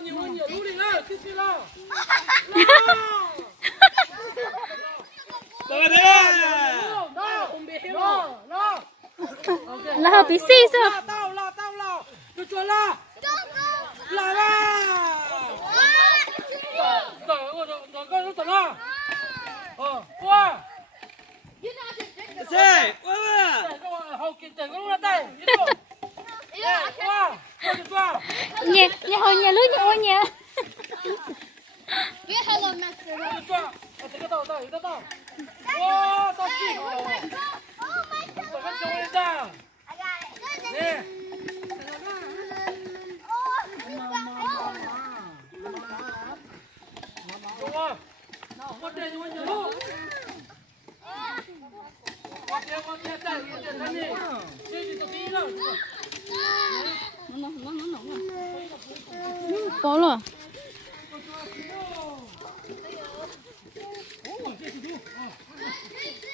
nhiều lũ đi nào, tiếp đi nào. Là hợp bí xì sao? Tao, cho chuột la. La ra. Rồi, tao la. Qua. Xe, qua. Hậu kiện tiền có lúc ra tay. Qua. Nhà hồi nhà lưới nhà ôi nhà. Get hello, Master. Qua. Tao. Wow, tao chỉ. Oh my God. Tao vẫn chơi ra. I got it. Nè. Đúng không? Con tiền cho nhiều lũ. Con tiền đây, tiền thân đi. Chơi thì tao tí nào. Có rồi.